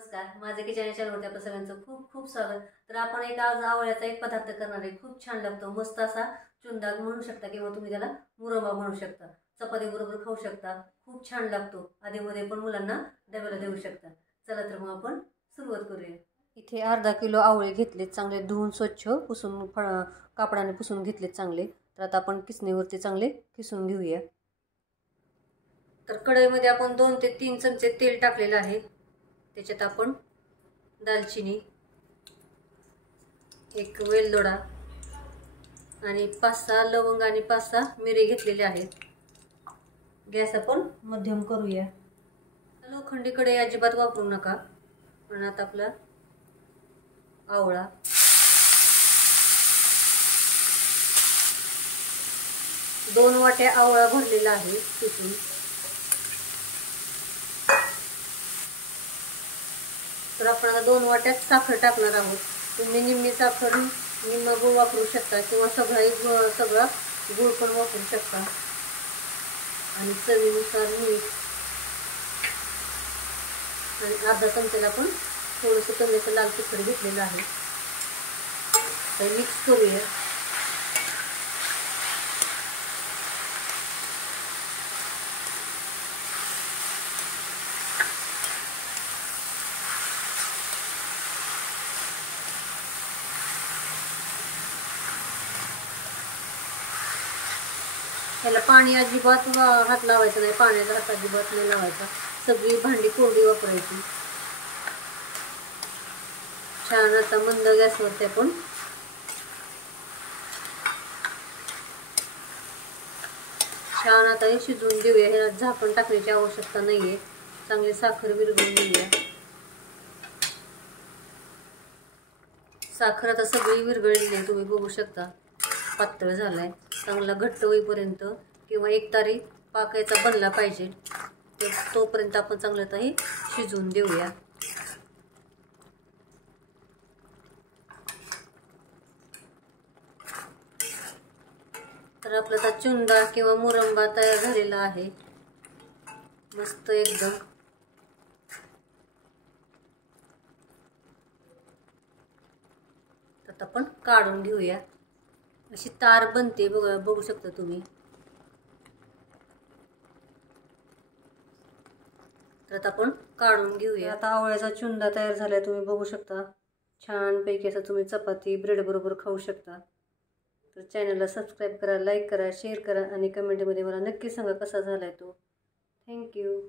नमस्कार, माझे किचन चॅनलवरती आपल्या सगळ्यांचं खूप खूप स्वागत। तर आपण एक आज आवळ्याचा एक पदार्थ करणार आहे। खूप छान लागतो, मस्त असा चुंदा म्हणू शकता किंवा तुम्ही त्याला मुरंबा म्हणू शकता। चपाती बरोबर खाऊ शकता, खूप छान लागतो। आधीमध्ये पण मुलांना डब्याला देऊ शकता। चला तर मग आपण सुरुवात करूया। इथे अर्धा किलो आवळे घेतले, चांगले धुवून स्वच्छ पुसून कापडाने पुसून घेतले चांगले। तर आता आपण किसणीवरती चांगले किसून घेऊया। तर कढईमध्ये आपण 2 ते 3 चमचे तेल टाकलेले आहे। त्याच्यात आपण दालचिनी, एक वेलदोडा आणि 5-6 लवंग आणि 5-6 मिरी घेतलेले आहेत। गॅस आपण मध्यम करूया। लोखंडी कढई अजिबात वापरू नका। पण आता आपला आवळा, दोन वाट्या आवळा भरलेला आहे किसून। तर आपण आता 2 वाट्यात साखर टाकणार आहोत। तुम्ही निम्मी साखर निम्मा गूळ वापरू शकता किंवा सगळा गूळ पण वापरू शकता। आणि चवीनुसार मीठ आणि अर्धा चमचा आपण थोडंसं कमी लाल तिखट घेतलेलं आहे। तर मिक्स करूया। त्याला पाणी अजिबात हात लावायचा नाही, पाण्याचा हात अजिबात नाही लावायचा। सगळी भांडी कोरडी वापरायची। छान आता मंद गॅसवरती आपण छान आता हे शिजवून देऊया। ह्याला झाकण टाकण्याची आवश्यकता नाहीये। चांगली साखर विरघळून देऊया। साखर आता सगळी विरघळलेली आहे, तुम्ही बघू शकता। पातळ झालाय, चांगला घट्ट होईपर्यंत किंवा एक तारी पाकायचा बनला पाहिजे तोपर्यंत आपण चांगलं आता हे शिजवून देऊया। तर आपला आता चुंदा किंवा मुरंबा तयार झालेला आहे, मस्त एकदम। आता आपण काढून घेऊया। अशी तार बनते, बघू शकता तुम्ही। तर आता आपण काढून घेऊया। आता आवळ्याचा चुंदा तयार झालाय, तुम्ही बघू शकता। छान पैकी असं तुम्ही चपाती ब्रेड बरोबर खाऊ शकता। तर चॅनलला सबस्क्राईब करा, लाईक करा, शेअर करा आणि कमेंटमध्ये मला नक्की सांगा कसा झालाय तो। थँक्यू।